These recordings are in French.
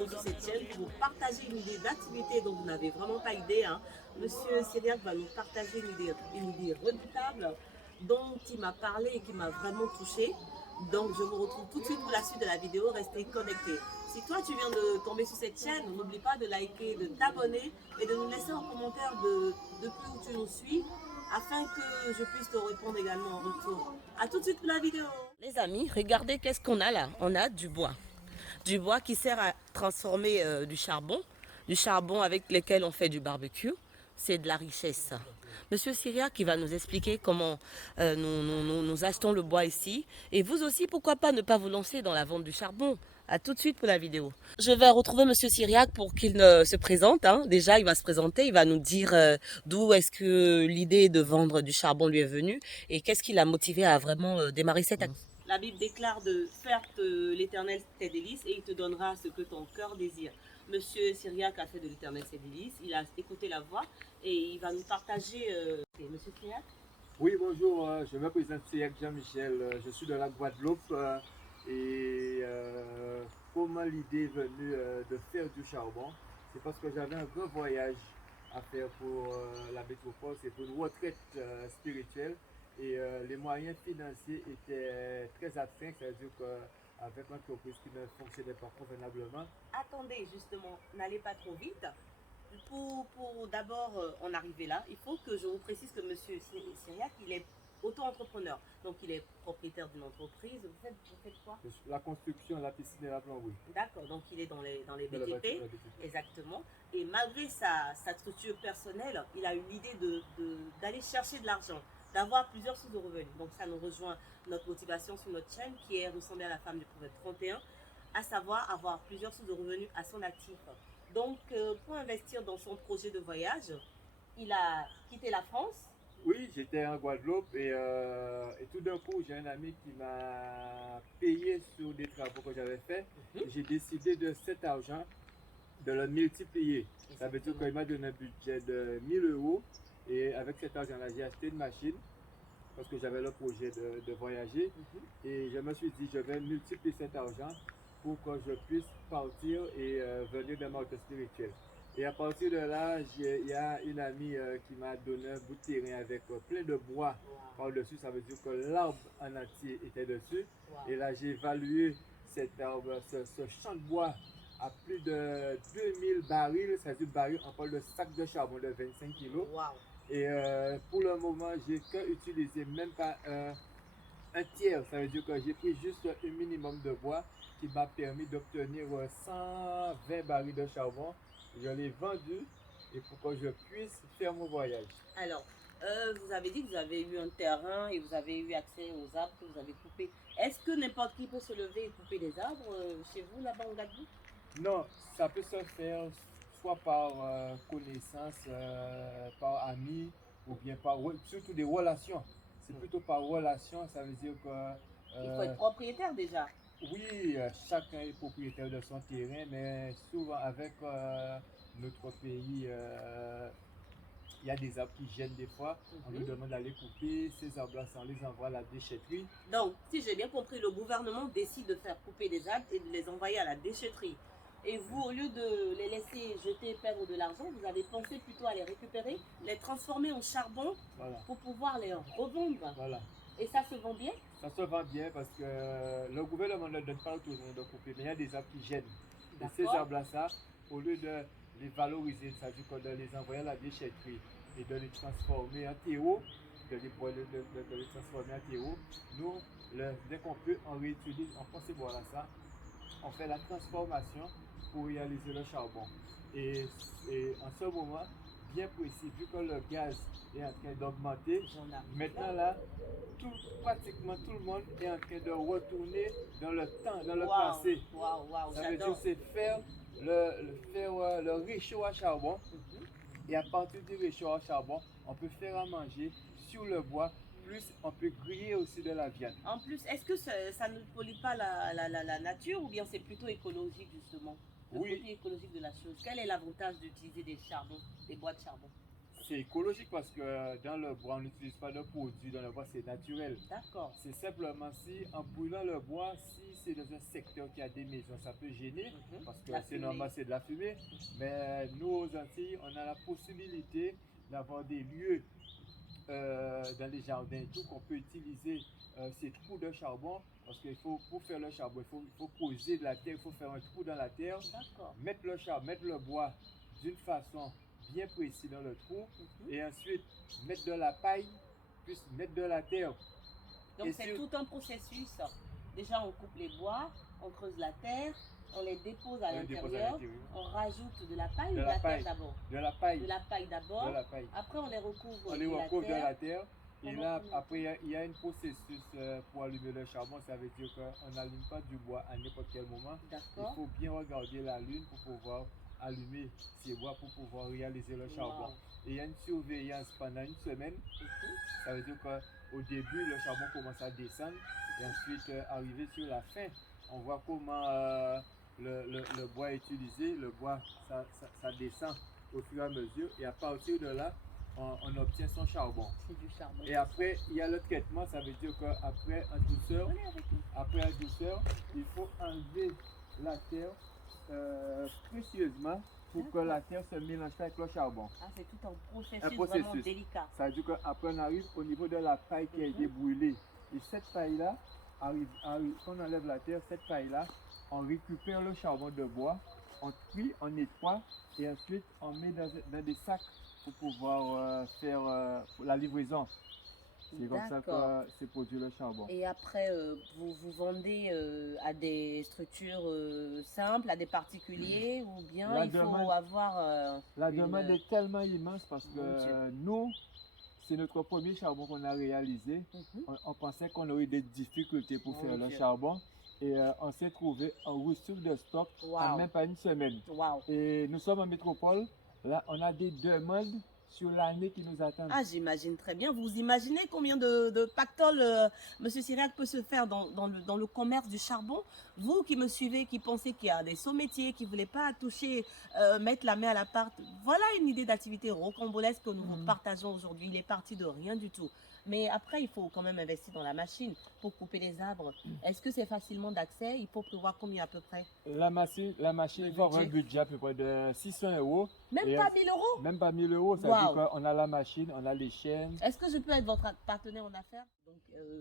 retrouve sur cette chaîne pour vous partager une idée d'activité dont vous n'avez vraiment pas idée. Monsieur Cyriaque va nous partager une idée redoutable dont il m'a parlé et qui m'a vraiment touchée. Donc je vous retrouve tout de suite pour la suite de la vidéo. Restez connectés. Si toi tu viens de tomber sur cette chaîne, n'oublie pas de liker, de t'abonner et de nous laisser un commentaire depuis où tu nous suis afin que je puisse te répondre également en retour. A tout de suite pour la vidéo. Les amis, regardez qu'est-ce qu'on a là. On a du bois. Du bois qui sert à transformer du charbon avec lequel on fait du barbecue. C'est de la richesse. Monsieur Cyriaque qui va nous expliquer comment nous achetons le bois ici. Et vous aussi, pourquoi pas ne pas vous lancer dans la vente du charbon. A tout de suite pour la vidéo. Je vais retrouver Monsieur Cyriaque pour qu'il se présente. Déjà, il va se présenter, il va nous dire d'où est-ce que l'idée de vendre du charbon lui est venue et qu'est-ce qui l'a motivé à vraiment démarrer cette activité. La Bible déclare de faire que l'Éternel tes délices et il te donnera ce que ton cœur désire. Monsieur Cyriaque a fait de l'Éternel ses délices, il a écouté la voix et il va nous partager. Monsieur Cyriaque. Oui, bonjour, je me présente Cyriaque Jean-Michel, je suis de la Guadeloupe et comment l'idée est venue de faire du charbon, c'est parce que j'avais un grand voyage à faire pour la métropole, c'est pour une retraite spirituelle et les moyens financiers étaient très astreints, c'est-à-dire qu'avec l'entreprise qui ne fonctionnait pas convenablement. Attendez, justement, n'allez pas trop vite. Pour d'abord en arriver là, il faut que je vous précise que M. Cyriaque, il est auto-entrepreneur. Donc, il est propriétaire d'une entreprise. Vous faites quoi? La construction, la piscine et la plomberie. D'accord, donc il est dans les BTP, exactement. Et malgré sa structure personnelle, il a eu l'idée d'aller chercher de l'argent, d'avoir plusieurs sources de revenus. Donc, ça nous rejoint notre motivation sur notre chaîne qui est ressembler à la femme du prophète 31, à savoir avoir plusieurs sources de revenus à son actif. Donc, pour investir dans son projet de voyage, il a quitté la France. Oui, j'étais en Guadeloupe et tout d'un coup, j'ai un ami qui m'a payé sur des travaux que j'avais faits. J'ai décidé de cet argent de le multiplier. Ça veut dire qu'il m'a donné un budget de 1000 euros et avec cet argent-là, j'ai acheté une machine parce que j'avais le projet de voyager et je me suis dit, je vais multiplier cet argent pour que je puisse partir et venir dans ma retraite spirituelle. Et à partir de là, il y a une amie qui m'a donné un bout de terrain avec plein de bois par-dessus. Ça veut dire que l'arbre en entier était dessus. Et là, j'ai évalué cet arbre, ce champ de bois à plus de 2000 barils. C'est-à-dire barils, on parle de sac de charbon de 25 kg. Et pour le moment, j'ai qu'utilisé même pas un tiers. Ça veut dire que j'ai pris juste un minimum de bois qui m'a permis d'obtenir 120 barils de charbon. Je l'ai vendu et pour que je puisse faire mon voyage. Alors, vous avez dit que vous avez eu un terrain et vous avez eu accès aux arbres que vous avez coupés. Est-ce que n'importe qui peut se lever et couper des arbres chez vous, là-bas en Guadeloupe? Non, ça peut se faire soit par connaissance, par amis ou bien par surtout des relations. C'est plutôt par relation, ça veut dire que... il faut être propriétaire déjà. Oui, chacun est propriétaire de son terrain, mais souvent avec notre pays, il y a des arbres qui gênent des fois. On nous demande d'aller couper ces arbres-là, on les envoie à la déchetterie. Donc, si j'ai bien compris, le gouvernement décide de faire couper des arbres et de les envoyer à la déchetterie. Et vous, au lieu de les laisser jeter, perdre de l'argent, vous avez pensé plutôt à les récupérer, les transformer en charbon pour pouvoir les revendre. Voilà. Et ça se vend bien? Ça se vend bien parce que le gouvernement ne donne pas l'autorisation de couper, mais il y a des arbres qui gênent. Et ces arbres-là, au lieu de les valoriser, c'est-à-dire de les envoyer à la déchetterie et de les transformer en terreau, de les transformer en terreau, nous, dès qu'on peut, on réutilise, on prend ces bois-là, on fait la transformation pour réaliser le charbon. Et en ce moment, bien précis, vu que le gaz est en train d'augmenter, maintenant là, pratiquement tout le monde est en train de retourner dans le temps, dans le passé. Ça veut dire c'est faire le réchaud à charbon. Et à partir du réchaud à charbon, on peut faire à manger sur le bois, plus on peut griller aussi de la viande. En plus, est-ce que ça ne pollue pas la nature ou bien c'est plutôt écologique justement? Le côté écologique de la chose. Quel est l'avantage d'utiliser des charbons, des bois de charbon? c'est écologique parce que dans le bois, on n'utilise pas de produits dans le bois, c'est naturel. D'accord. C'est simplement si, en brûlant le bois, si c'est dans un secteur qui a des maisons, ça peut gêner parce que La c'est fumée. normal, c'est de la fumée. Mais nous, aux Antilles, on a la possibilité d'avoir des lieux dans les jardins et tout qu'on peut utiliser ces trous de charbon parce qu'il faut, pour faire le charbon, il faut poser de la terre, il faut faire un trou dans la terre, D'accord. mettre le charbon, mettre le bois d'une façon bien précise dans le trou et ensuite mettre de la paille, puis mettre de la terre. Donc Et c'est sur- tout un processus. Déjà, on coupe les bois, on creuse la terre, on les dépose à On les dépose à l'intérieur, l'intérieur. on rajoute de la paille De ou de la la paille. terre d'abord? De la paille. De la paille d'abord. De la paille. Après, on les recouvre On les de la recouvre de terre. la terre. Et Pendant là, combien de après, il y a un processus pour allumer le charbon. Ça veut dire qu'on n'allume pas du bois à n'importe quel moment. Il D'accord. faut bien regarder la lune pour pouvoir allumer ces bois pour pouvoir réaliser le charbon. Wow. Et il y a une surveillance pendant une semaine. Ça veut dire qu'au début, le charbon commence à descendre. Et ensuite, arrivé sur la fin, on voit comment le bois est utilisé. Le bois, ça descend au fur et à mesure. Et à partir de là, on obtient son charbon. C'est du charbon. Et après, il y a le traitement. Ça veut dire qu'après, en douceur, il faut enlever la terre précieusement pour que la terre se mélange pas avec le charbon. Ah, c'est tout un processus, Un processus. vraiment délicat. Ça veut dire qu'après, on arrive au niveau de la paille qui a été brûlée. Et cette paille-là, quand on enlève la terre, cette paille-là, on récupère le charbon de bois, on trie, on nettoie et ensuite on met dans des sacs pour pouvoir faire la livraison. C'est comme ça D'accord. que c'est produit le charbon. Et après, vous vendez à des structures simples, à des particuliers, ou bien La il faut demande- avoir La une- demande est tellement immense parce que Mon Dieu. nous, c'est notre premier charbon qu'on a réalisé. On pensait qu'on aurait des difficultés pour Mon faire le Dieu. charbon. Et on s'est trouvé en rupture de stock en Wow. même pas une semaine. Waouh. Et nous sommes en métropole. Là, on a des demandes sur l'année qui nous attendent. Ah, j'imagine très bien. Vous imaginez combien de pactoles Monsieur Cyriac peut se faire dans le commerce du charbon? Vous qui me suivez, qui pensez qu'il y a des sommetiers, qui ne voulaient pas toucher, mettre la main à la pâte, voilà une idée d'activité rocambolesque que nous vous partageons aujourd'hui. Il est parti de rien du tout. Mais après, il faut quand même investir dans la machine pour couper les arbres. Est-ce que c'est facilement d'accès? Il faut prévoir combien à peu près? La machine, Le il faut avoir un budget. budget à peu près de 600 €. Même Et pas 1000 euros? Même pas 1000 €. Ça Wow. veut dire qu'on a la machine, on a les chaînes. Est-ce que je peux être votre partenaire en affaires? Donc,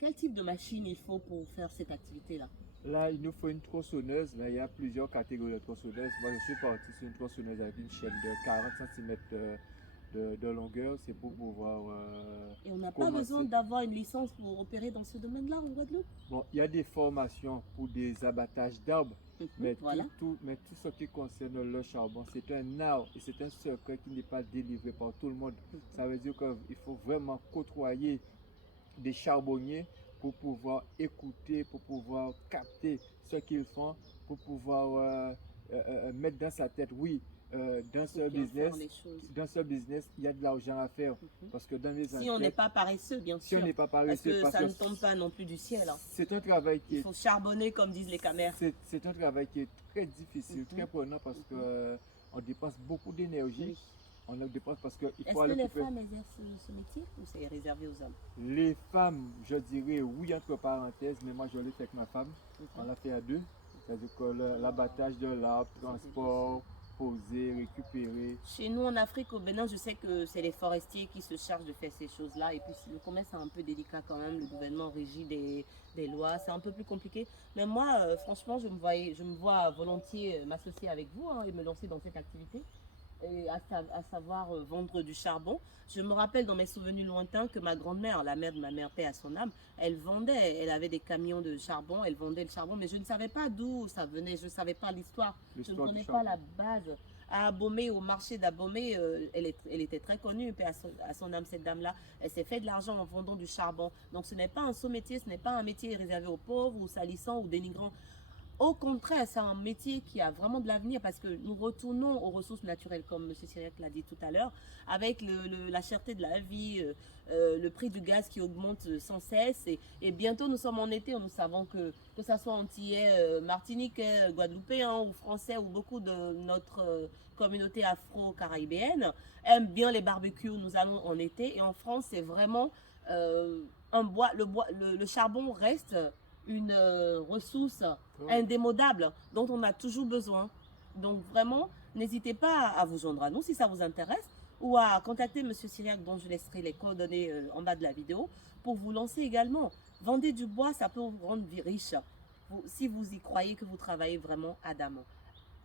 quel type de machine il faut pour faire cette activité-là? Là, il nous faut une tronçonneuse. Mais il y a plusieurs catégories de tronçonneuses. Moi, je suis parti sur une tronçonneuse avec une chaîne de 40 cm de longueur. C'est pour pouvoir. Et on n'a pas commencer. besoin d'avoir une licence pour opérer dans ce domaine-là en Guadeloupe? Bon, il y a des formations pour des abattages d'arbres. Mais, Voilà. tout ce qui concerne le charbon, c'est un art et c'est un secret qui n'est pas délivré par tout le monde. Ça veut dire qu'il faut vraiment côtoyer des charbonniers pour pouvoir écouter, pour pouvoir capter ce qu'ils font, pour pouvoir mettre dans sa tête, oui, dans ce Faut bien faire business, les choses. il y a de l'argent à faire. Parce que dans les Si on n'est pas paresseux, bien si on sûr. n'est pas Parce paresseux, que ça ne tombe pas non plus du ciel. Hein. c'est un travail qui Il est faut charbonner, comme disent les camères. c'est un travail qui est très difficile, très prenant parce que on dépense beaucoup d'énergie. Oui. On le dépense parce qu'il Est-ce faut que aller les couper. femmes exercent ce métier ou c'est réservé aux hommes? Les femmes, je dirais oui entre parenthèses, mais moi je l'ai fait avec ma femme. On l'a fait à deux. C'est-à-dire que l'abattage de l'arbre, transport, poser, récupérer. Chez nous en Afrique, au Bénin, je sais que c'est les forestiers qui se chargent de faire ces choses-là. Et puis le commerce est un peu délicat quand même. Le gouvernement régit des lois. C'est un peu plus compliqué. Mais moi, franchement, je me vois volontiers m'associer avec vous hein, et me lancer dans cette activité. Et à savoir vendre du charbon. Je me rappelle dans mes souvenirs lointains que ma grand-mère, la mère de ma mère, paix à son âme, elle vendait, elle avait des camions de charbon, elle vendait le charbon, mais je ne savais pas d'où ça venait, je ne savais pas l'histoire, je ne connais pas la base. À Abomey, au marché d'Abomey, elle était très connue, paix à son âme, cette dame-là. Elle s'est fait de l'argent en vendant du charbon. Donc ce n'est pas un sot métier, ce n'est pas un métier réservé aux pauvres ou salissant ou dénigrant. Au contraire, c'est un métier qui a vraiment de l'avenir parce que nous retournons aux ressources naturelles, comme M. Cyriac l'a dit tout à l'heure, avec la cherté de la vie, le prix du gaz qui augmente sans cesse. Et bientôt, nous sommes en été, nous savons que ça soit antillais, martiniquais, guadeloupéen ou français ou beaucoup de notre communauté afro-caribéenne aiment bien les barbecues. Nous allons en été et en France, c'est vraiment le charbon reste une ressource indémodable dont on a toujours besoin. Donc vraiment, n'hésitez pas à vous joindre à nous si ça vous intéresse ou à contacter M. Cyriac dont je laisserai les coordonnées en bas de la vidéo pour vous lancer également. Vendez du bois, ça peut vous rendre riche si vous y croyez que vous travaillez vraiment ardemment.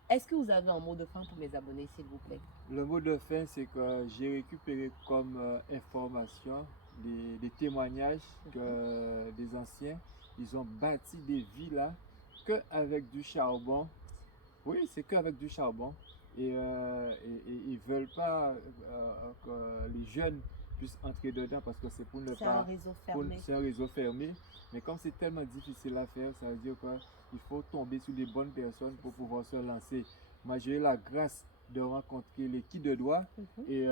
Est-ce que vous avez un mot de fin pour mes abonnés, s'il vous plaît? Le mot de fin, c'est que j'ai récupéré comme information des témoignages que des anciens, ils ont bâti des villas qu'avec du charbon. Oui, c'est qu'avec du charbon. Et ils ne veulent pas que les jeunes puissent entrer dedans parce que c'est pour ne C'est pas... un réseau fermé. C'est un réseau fermé. Mais comme c'est tellement difficile à faire, ça veut dire qu'il faut tomber sur les bonnes personnes pour pouvoir se lancer. Moi, j'ai eu la grâce de rencontrer les qui de doigts et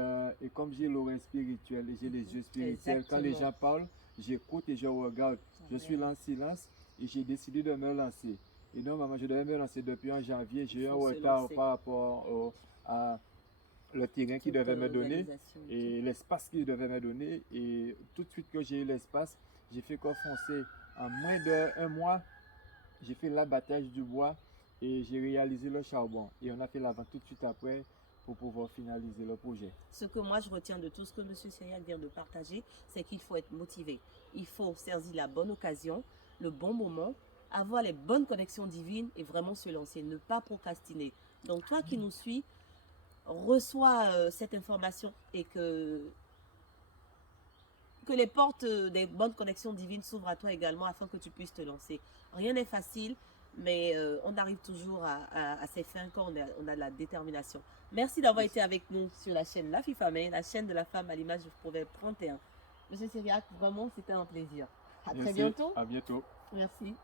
comme j'ai l'oreille spirituelle et j'ai les yeux spirituels, Exactement. quand les gens parlent, j'écoute et je regarde. Je suis là en silence et j'ai décidé de me lancer. Et non, maman, je devais me lancer depuis en janvier. J'ai eu un retard par rapport à le terrain qu'il devait me donner et l'espace qu'il devait me donner. Et tout de suite que j'ai eu l'espace, j'ai fait quoi foncer. En moins d'un mois, j'ai fait l'abattage du bois et j'ai réalisé le charbon. Et on a fait la vente tout de suite après pour pouvoir finaliser le projet. Ce que moi je retiens de tout ce que M. Cyriac vient de partager, c'est qu'il faut être motivé. Il faut saisir la bonne occasion, le bon moment, avoir les bonnes connexions divines et vraiment se lancer, ne pas procrastiner. Donc toi qui nous suis, reçois cette information et que les portes des bonnes connexions divines s'ouvrent à toi également afin que tu puisses te lancer. Rien n'est facile, mais on arrive toujours à ses fins quand on a de la détermination. Merci d'avoir été avec nous sur la chaîne La Fifamé, la chaîne de la femme à l'image du Proverbe 31. Monsieur Cyriac, vraiment, c'était un plaisir. À très bientôt. À bientôt. Merci.